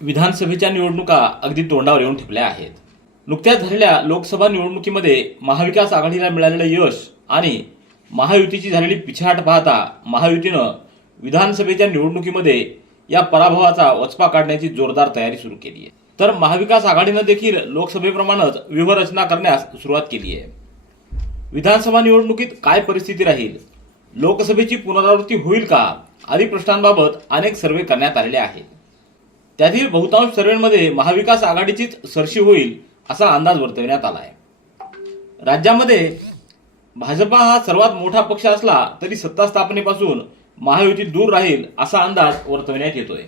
विधानसभेच्या निवडणुका अगदी तोंडावर येऊन ठेपल्या आहेत. नुकत्याच झालेल्या लोकसभा निवडणुकीमध्ये महाविकास आघाडीला मिळालेलं यश आणि महायुतीची झालेली पिछाट पाहता महायुतीनं विधानसभेच्या निवडणुकीमध्ये या पराभवाचा वचपा काढण्याची जोरदार तयारी सुरू केली आहे. तर महाविकास आघाडीनं देखील लोकसभेप्रमाणेच व्यूहरचना करण्यास सुरुवात केली आहे. विधानसभा निवडणुकीत काय परिस्थिती राहील? लोकसभेची पुनरावृत्ती होईल का? आदी प्रश्नांबाबत अनेक सर्वे करण्यात आलेले आहेत. त्यातील बहुतांश सर्वेमध्ये महाविकास आघाडीचीच सरशी होईल असा अंदाज वर्तविण्यात आला आहे राज्यामध्ये भाजपा हा सर्वात मोठा पक्ष असला तरी सत्ता स्थापनेपासून महायुती दूर राहील असा अंदाज वर्तविण्यात येतोय.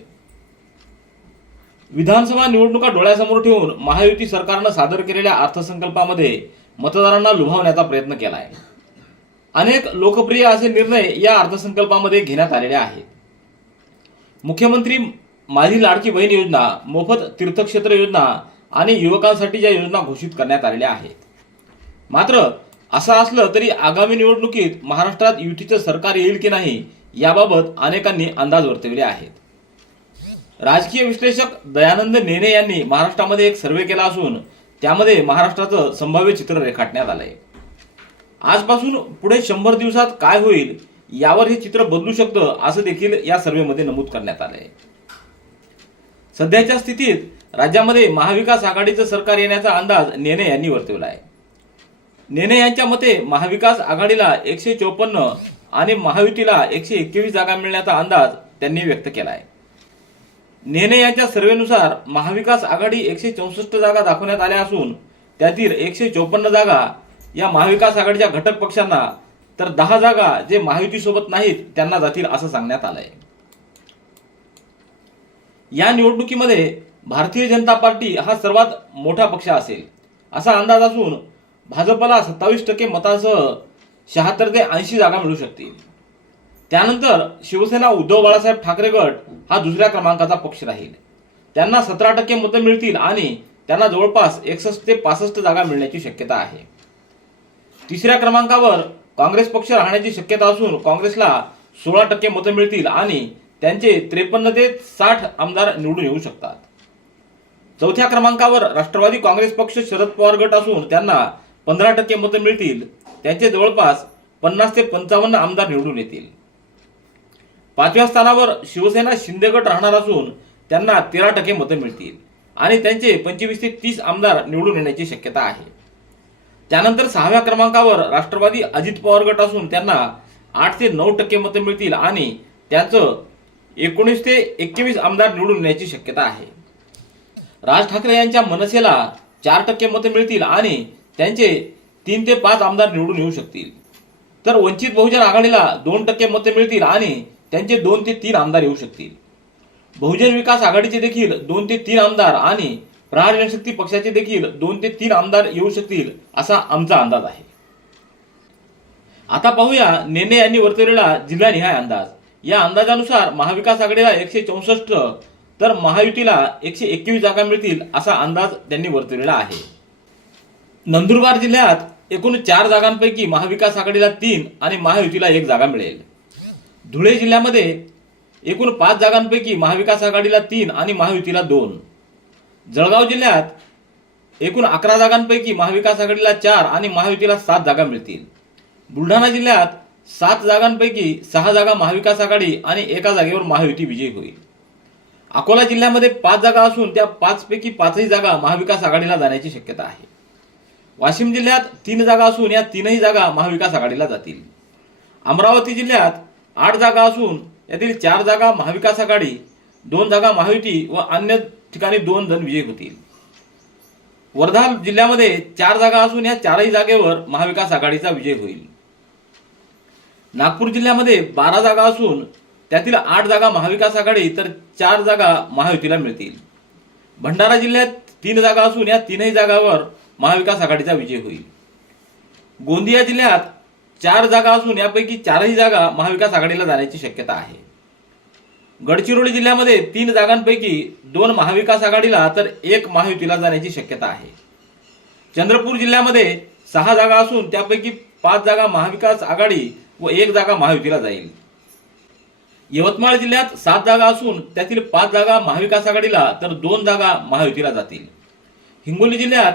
विधानसभा निवडणुका डोळ्यासमोर ठेवून महायुती सरकारनं सादर केलेल्या अर्थसंकल्पामध्ये मतदारांना लुभावण्याचा प्रयत्न केला आहे अनेक लोकप्रिय असे निर्णय या अर्थसंकल्पामध्ये घेण्यात आलेले आहेत. मुख्यमंत्री माझी लाडकी बहीण योजना मोफत तीर्थक्षेत्र योजना आणि युवकांसाठी ज्या योजना घोषित करण्यात आलेल्या आहेत. मात्र असं असलं तरी आगामी निवडणुकीत महाराष्ट्रात युतीचं सरकार येईल की नाही याबाबत अनेकांनी अंदाज वर्तविले आहेत. राजकीय विश्लेषक दयानंद नेने यांनी महाराष्ट्रामध्ये एक सर्वे केला असून त्यामध्ये महाराष्ट्राचं संभाव्य चित्र रेखाटण्यात आलंय. आजपासून पुढे शंभर दिवसात काय होईल यावर हे चित्र बदलू शकतं असं देखील या सर्वेमध्ये नमूद करण्यात आलंय. सध्याच्या स्थितीत राज्यामध्ये महाविकास आघाडीचं सरकार येण्याचा अंदाज नेने यांनी वर्तवला आहे. नेने यांच्या मते महाविकास आघाडीला एकशे चोपन्न आणि महायुतीला एकशे एकवीस जागा मिळण्याचा अंदाज त्यांनी व्यक्त केला आहे. नेने यांच्या सर्वेनुसार महाविकास आघाडी एकशे चौसष्ट जागा दाखवण्यात आल्या असून त्यातील एकशे चोपन्न जागा या महाविकास आघाडीच्या घटक पक्षांना तर दहा जागा जे महायुतीसोबत नाहीत त्यांना जातील असं सांगण्यात आलं आहे या निवडणुकीमध्ये भारतीय जनता पार्टी हा सर्वात मोठा पक्ष असेल असा अंदाज असून भाजपला सत्तावीस टक्के मतासह शहात्तर ते ऐंशी जागा मिळू शकतील. त्यानंतर शिवसेना उद्धव बाळासाहेब ठाकरे गट हा दुसऱ्या क्रमांकाचा पक्ष राहील. त्यांना सतरा टक्के मतं मिळतील आणि त्यांना जवळपास एकसष्ट ते पासष्ट जागा मिळण्याची शक्यता आहे. तिसऱ्या क्रमांकावर काँग्रेस पक्ष राहण्याची शक्यता असून काँग्रेसला सोळा टक्के मतं मिळतील आणि त्यांचे त्रेपन्न ते साठ आमदार निवडून येऊ शकतात. चौथ्या क्रमांकावर राष्ट्रवादी काँग्रेस पक्ष शरद पवार गट असून त्यांना पंधरा टक्के मतं मिळतील. त्यांचे जवळपास पन्नास ते पंचावन्न आमदार निवडून येतील. पाचव्या स्थानावर शिवसेना शिंदे गट राहणार असून त्यांना तेरा टक्के मतं मिळतील आणि त्यांचे पंचवीस ते तीस आमदार निवडून येण्याची शक्यता आहे. त्यानंतर सहाव्या क्रमांकावर राष्ट्रवादी अजित पवार गट असून त्यांना आठ ते नऊ टक्के मतं मिळतील आणि त्यांचं एकोणीस ते एकवीस आमदार निवडून येण्याची शक्यता आहे. राज ठाकरे यांच्या मनसेला चार टक्के मतं मिळतील आणि त्यांचे तीन ते पाच आमदार निवडून येऊ शकतील. तर वंचित बहुजन आघाडीला दोन टक्के मतं मिळतील आणि त्यांचे दोन ते तीन आमदार येऊ शकतील. बहुजन विकास आघाडीचे देखील दोन ते तीन आमदार आणि प्रहार जनशक्ती पक्षाचे देखील दोन ते तीन आमदार येऊ शकतील असा आमचा अंदाज आहे. आता पाहूया नेने यांनी वर्तवलेला जिल्हानिहाय अंदाज. या अंदाजानुसार महाविकास आघाडीला एकशे चौसष्ट तर महायुतीला एकशे एकवीस जागा मिळतील असा अंदाज त्यांनी वर्तवलेला आहे. नंदुरबार जिल्ह्यात एकूण चार जागांपैकी महाविकास आघाडीला तीन आणि महायुतीला एक जागा मिळेल. धुळे जिल्ह्यामध्ये एकूण पाच जागांपैकी महाविकास आघाडीला तीन आणि महायुतीला दोन. जळगाव जिल्ह्यात एकूण अकरा जागांपैकी महाविकास आघाडीला चार आणि महायुतीला सात जागा मिळतील. बुलढाणा जिल्ह्यात सात जागांपैकी सहा जागा महाविकास आघाडी आणि एका जागेवर महायुती विजयी होईल. अकोला जिल्ह्यामध्ये पाच जागा असून त्या पाचपैकी पाचही जागा महाविकास आघाडीला जाण्याची शक्यता आहे. वाशिम जिल्ह्यात तीन जागा असून या तीनही जागा महाविकास आघाडीला जातील. अमरावती जिल्ह्यात आठ जागा असून यातील चार जागा महाविकास आघाडी दोन जागा महायुती व अन्य ठिकाणी दोन जण विजयी होतील. वर्धा जिल्ह्यामध्ये चार जागा असून या चारही जागेवर महाविकास आघाडीचा विजय होईल. नागपूर जिल्ह्यामध्ये बारा जागा असून त्यातील आठ जागा महाविकास आघाडी तर चार जागा महायुतीला मिळतील. भंडारा जिल्ह्यात तीन जागा असून या तीनही जागावर महाविकास आघाडीचा विजय होईल. गोंदिया जिल्ह्यात चार जागा असून यापैकी चारही जागा महाविकास आघाडीला जाण्याची शक्यता आहे. गडचिरोली जिल्ह्यामध्ये तीन जागांपैकी दोन महाविकास आघाडीला तर एक महायुतीला जाण्याची शक्यता आहे. चंद्रपूर जिल्ह्यामध्ये सहा जागा असून त्यापैकी पाच जागा महाविकास आघाडी व एक जागा महायुतीला जाईल. यवतमाळ जिल्ह्यात सात जागा असून त्यातील पाच जागा महाविकास आघाडीला तर दोन जागा महायुतीला जातील. हिंगोली जिल्ह्यात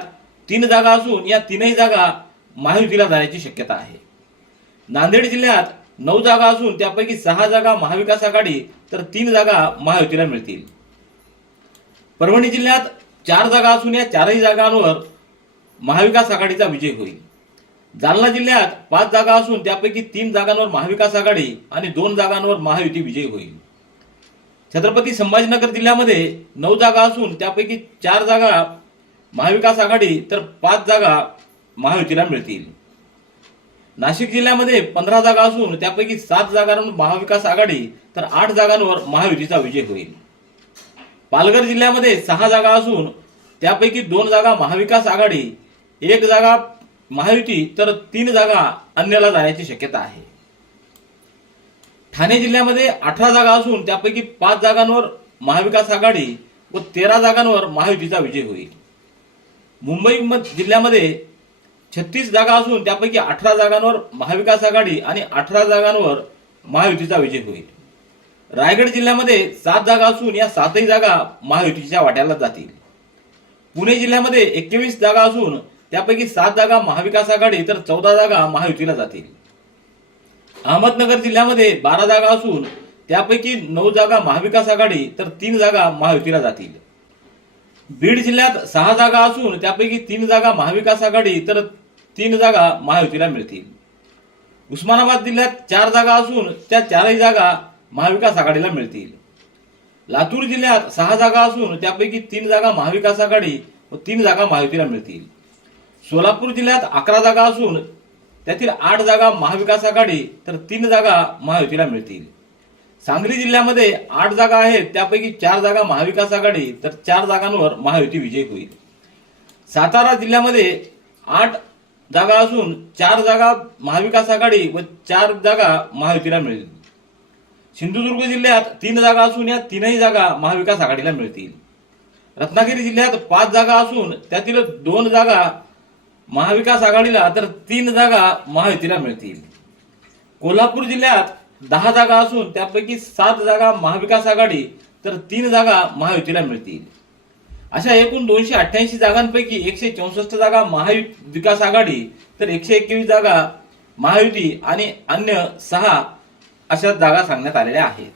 तीन जागा असून या तीनही जागा महायुतीला जाण्याची शक्यता आहे. नांदेड जिल्ह्यात नऊ जागा असून त्यापैकी सहा जागा महाविकास आघाडी तर तीन जागा महायुतीला मिळतील. परभणी जिल्ह्यात चार जागा असून या चारही जागांवर महाविकास आघाडीचा विजय होईल. जालना जिल्ह्यात पाच जागा असून त्यापैकी तीन जागांवर महाविकास आघाडी आणि दोन जागांवर महायुती विजयी होईल. छत्रपती संभाजीनगर जिल्ह्यामध्ये नऊ जागा असून त्यापैकी चार जागा महाविकास आघाडी तर पाच जागा महायुतीला मिळतील. नाशिक जिल्ह्यामध्ये पंधरा जागा असून त्यापैकी सात जागांवर महाविकास आघाडी तर आठ जागांवर महायुतीचा विजय होईल. पालघर जिल्ह्यामध्ये सहा जागा असून त्यापैकी दोन जागा महाविकास आघाडी एक जागा महायुती तर तीन जागा अन्यला जाण्याची शक्यता आहे. ठाणे जिल्ह्यामध्ये अठरा जागा असून त्यापैकी पाच जागांवर महाविकास आघाडी व तेरा जागांवर महायुतीचा विजय होईल. मुंबई जिल्ह्यामध्ये छत्तीस जागा असून त्यापैकी अठरा जागांवर महाविकास आघाडी आणि अठरा जागांवर महायुतीचा विजय होईल. रायगड जिल्ह्यामध्ये सात जागा असून या सातही जागा महायुतीच्या वाट्याला जातील. पुणे जिल्ह्यामध्ये एकवीस जागा असून त्यापैकी सात जागा महाविकास आघाडी तर चौदा जागा महायुतीला जातील. अहमदनगर जिल्ह्यामध्ये बारा जागा असून त्यापैकी नऊ जागा महाविकास आघाडी तर तीन जागा महायुतीला जातील. बीड जिल्ह्यात सहा जागा असून त्यापैकी तीन जागा महाविकास आघाडी तर तीन जागा महायुतीला मिळतील. उस्मानाबाद जिल्ह्यात चार जागा असून त्या चारही जागा महाविकास आघाडीला मिळतील. लातूर जिल्ह्यात सहा जागा असून त्यापैकी तीन जागा महाविकास आघाडी व तीन जागा महायुतीला मिळतील. सोलापूर जिल्ह्यात अकरा जागा असून त्यातील आठ जागा महाविकास आघाडी तर तीन जागा महायुतीला मिळतील. सांगली जिल्ह्यामध्ये आठ जागा आहेत त्यापैकी चार जागा महाविकास आघाडी तर चार जागांवर महायुती विजय होईल. सातारा जिल्ह्यामध्ये आठ जागा असून चार जागा महाविकास आघाडी व चार जागा महायुतीला मिळेल सिंधुदुर्ग जिल्ह्यात तीन जागा असून या तीनही जागा महाविकास आघाडीला मिळतील. रत्नागिरी जिल्ह्यात पाच जागा असून त्यातील दोन जागा महाविकास आघाडीला तर तीन जागा महायुतीला मिळतील. कोल्हापूर जिल्ह्यात दहा जागा असून त्यापैकी सात जागा महाविकास आघाडी तर तीन जागा महायुतीला मिळतील. अशा एकूण दोनशे अठ्ठ्याऐंशी जागांपैकी एकशे चौसष्ट जागा महाविकास आघाडी तर एकशे एकवीस जागा महायुती आणि अन्य सहा अशा जागा सांगण्यात आलेल्या आहेत.